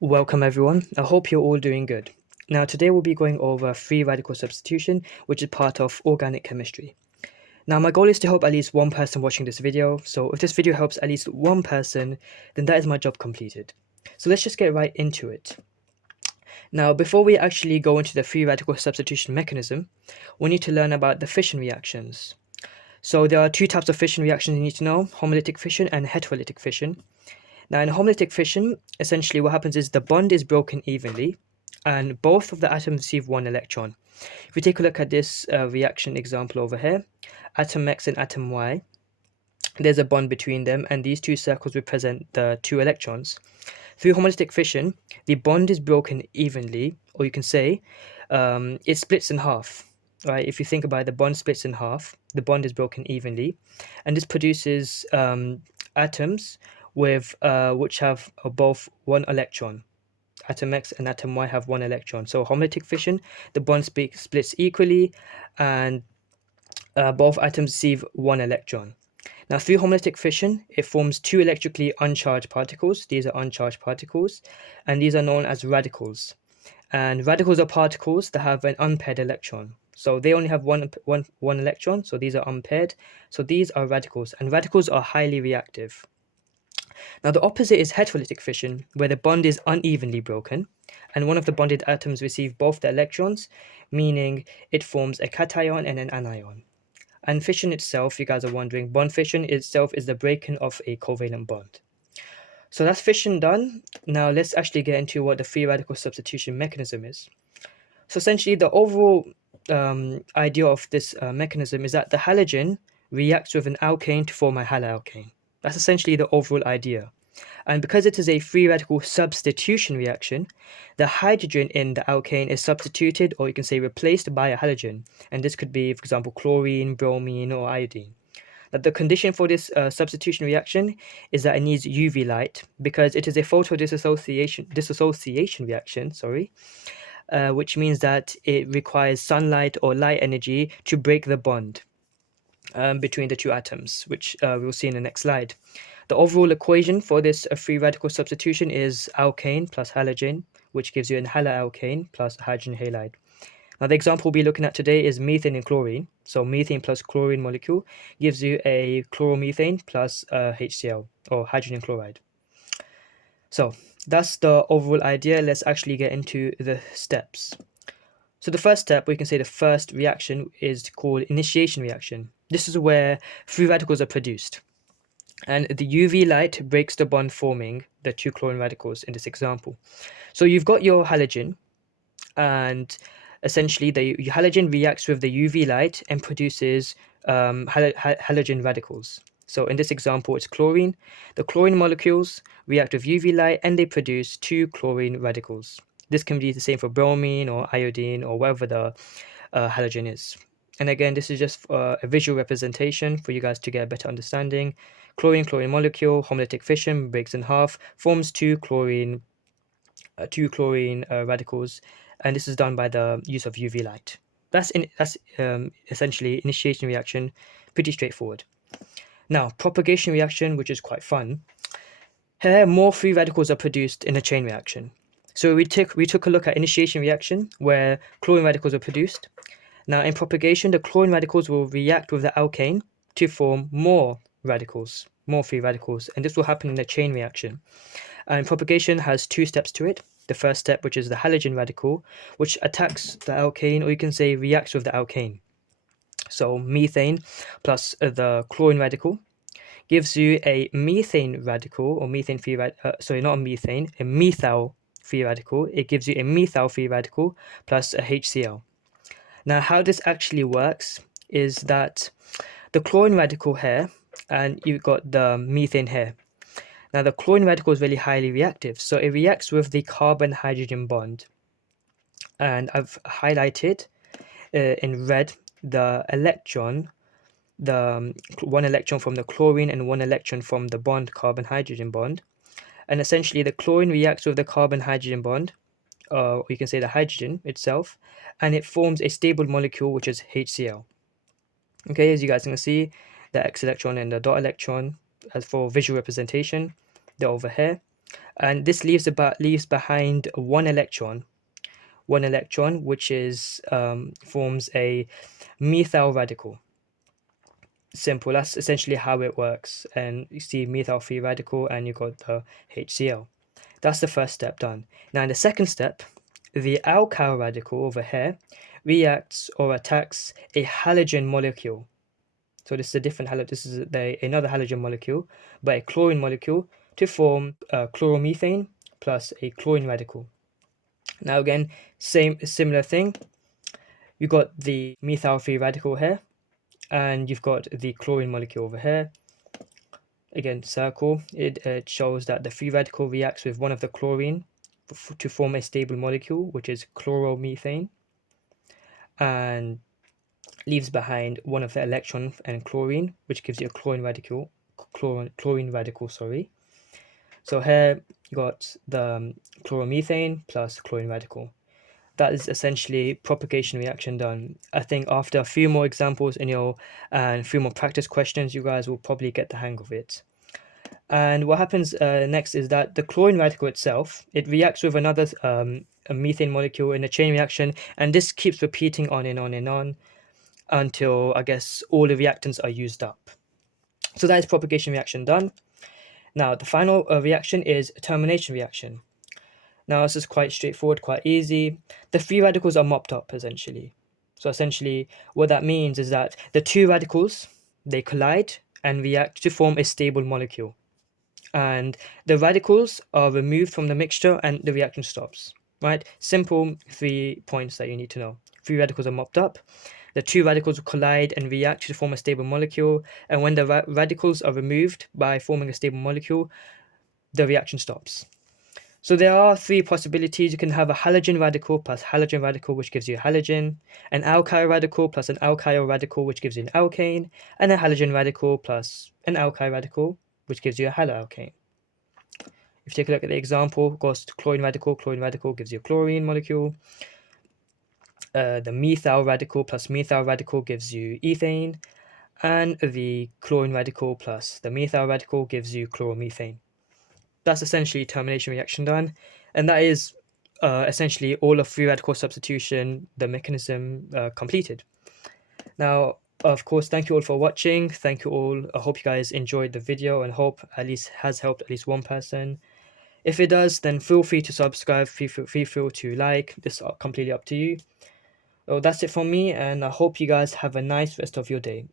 Welcome everyone, I hope you're all doing good. Now today we'll be going over free radical substitution, which is part of organic chemistry. Now my goal is to help at least one person watching this video, so if this video helps at least one person, then that is my job completed. So let's just get right into it. Now before we actually go into the free radical substitution mechanism, we need to learn about the fission reactions. So there are two types of fission reactions you need to know, homolytic fission and heterolytic fission. Now in homolytic fission, essentially what happens is the bond is broken evenly and both of the atoms receive one electron. If we take a look at this reaction example over here, atom X and atom Y, there's a bond between them and these two circles represent the two electrons. Through homolytic fission, the bond is broken evenly, or you can say it splits in half. Right? If you think about it, the bond splits in half, the bond is broken evenly, and this produces atoms with which have both one electron. Atom X and atom Y have one electron. So homolytic fission, the bond splits equally, and both atoms receive one electron. Now through homolytic fission, it forms two electrically uncharged particles. These are uncharged particles, and these are known as radicals. And radicals are particles that have an unpaired electron. So they only have one electron, so these are unpaired. So these are radicals, and radicals are highly reactive. Now the opposite is heterolytic fission, where the bond is unevenly broken, and one of the bonded atoms receive both the electrons, meaning it forms a cation and an anion. And fission itself, you guys are wondering, bond fission itself is the breaking of a covalent bond. So that's fission done. Now let's actually get into what the free radical substitution mechanism is. So essentially the overall idea of this mechanism is that the halogen reacts with an alkane to form a haloalkane. That's essentially the overall idea. And because it is a free radical substitution reaction, the hydrogen in the alkane is substituted, or you can say replaced, by a halogen. And this could be, for example, chlorine, bromine, or iodine. Now, the condition for this substitution reaction is that it needs UV light, because it is a photodissociation reaction, which means that it requires sunlight or light energy to break the bond between the two atoms, which we'll see in the next slide. The overall equation for this free radical substitution is alkane plus halogen, which gives you an haloalkane plus hydrogen halide. Now the example we'll be looking at today is methane and chlorine. So methane plus chlorine molecule gives you a chloromethane plus HCl, or hydrogen chloride. So that's the overall idea. Let's actually get into the steps. So the first step, we can say the first reaction, is called initiation reaction. This is where free radicals are produced. And the UV light breaks the bond, forming the two chlorine radicals in this example. So you've got your halogen, and essentially the halogen reacts with the UV light and produces halogen radicals. So in this example, it's chlorine. The chlorine molecules react with UV light and they produce two chlorine radicals. This can be the same for bromine or iodine or whatever the halogen is. And again, this is just a visual representation for you guys to get a better understanding. Chlorine molecule, homolytic fission, breaks in half, forms two chlorine radicals, and this is done by the use of UV light. That's essentially initiation reaction, pretty straightforward. Now, propagation reaction, which is quite fun. Here, more free radicals are produced in a chain reaction. So we took a look at initiation reaction, where chlorine radicals are produced. Now in propagation, the chlorine radicals will react with the alkane to form more radicals, more free radicals, and this will happen in a chain reaction. And propagation has two steps to it. The first step, which is the halogen radical, which attacks the alkane, or you can say reacts with the alkane. So methane plus the chlorine radical gives you a methane radical, or methane free not a methane, a methyl free radical. It gives you a methyl free radical plus a HCl. Now, how this actually works is that the chlorine radical here, and you've got the methane here. Now, the chlorine radical is really highly reactive, so it reacts with the carbon-hydrogen bond. And I've highlighted in red the electron, the one electron from the chlorine and one electron from the bond carbon-hydrogen bond. And essentially, the chlorine reacts with the carbon-hydrogen bond, or you can say the hydrogen itself, and it forms a stable molecule, which is HCl. Okay, as you guys can see, the X electron and the dot electron, as for visual representation, they're over here. and this leaves behind one electron, which is forms a methyl radical. Simple. That's essentially how it works. And you see methyl free radical, and you got the HCl. That's the first step done. Now in the second step, the alkyl radical over here reacts or attacks a halogen molecule. So this is a different halogen. This is another halogen molecule, but a chlorine molecule, to form chloromethane plus a chlorine radical. Now again, similar thing. You got the methyl free radical here, and you've got the chlorine molecule over here. Again, circle. It shows that the free radical reacts with one of the chlorine to form a stable molecule, which is chloromethane, and leaves behind one of the electron and chlorine, which gives you a chlorine radical. So here you got the chloromethane plus chlorine radical. That is essentially propagation reaction done. I think after a few more examples and a few more practice questions, you guys will probably get the hang of it. And what happens next is that the chlorine radical itself, it reacts with another a methane molecule in a chain reaction, and this keeps repeating on and on and on until, I guess, all the reactants are used up. So that is propagation reaction done. Now the final reaction is termination reaction. Now this is quite straightforward, quite easy. The free radicals are mopped up essentially. So essentially what that means is that the two radicals, they collide and react to form a stable molecule. And the radicals are removed from the mixture and the reaction stops, right? Simple 3 points that you need to know. Free radicals are mopped up. The two radicals collide and react to form a stable molecule. And when the radicals are removed by forming a stable molecule, the reaction stops. So there are 3 possibilities. You can have a halogen radical plus halogen radical, which gives you a halogen, an alkyl radical plus an alkyl radical, which gives you an alkane, and a halogen radical plus an alkyl radical, which gives you a haloalkane. If you take a look at the example, of course, chlorine radical gives you a chlorine molecule. The methyl radical plus methyl radical gives you ethane, and the chlorine radical plus the methyl radical gives you chloromethane. That's essentially termination reaction done, and that is essentially all of free radical substitution, the mechanism completed. Now, of course, thank you all for watching. Thank you all. I hope you guys enjoyed the video and hope at least has helped at least one person. If it does, then feel free to subscribe, feel free to like. This is completely up to you. Well, that's it from me, and I hope you guys have a nice rest of your day.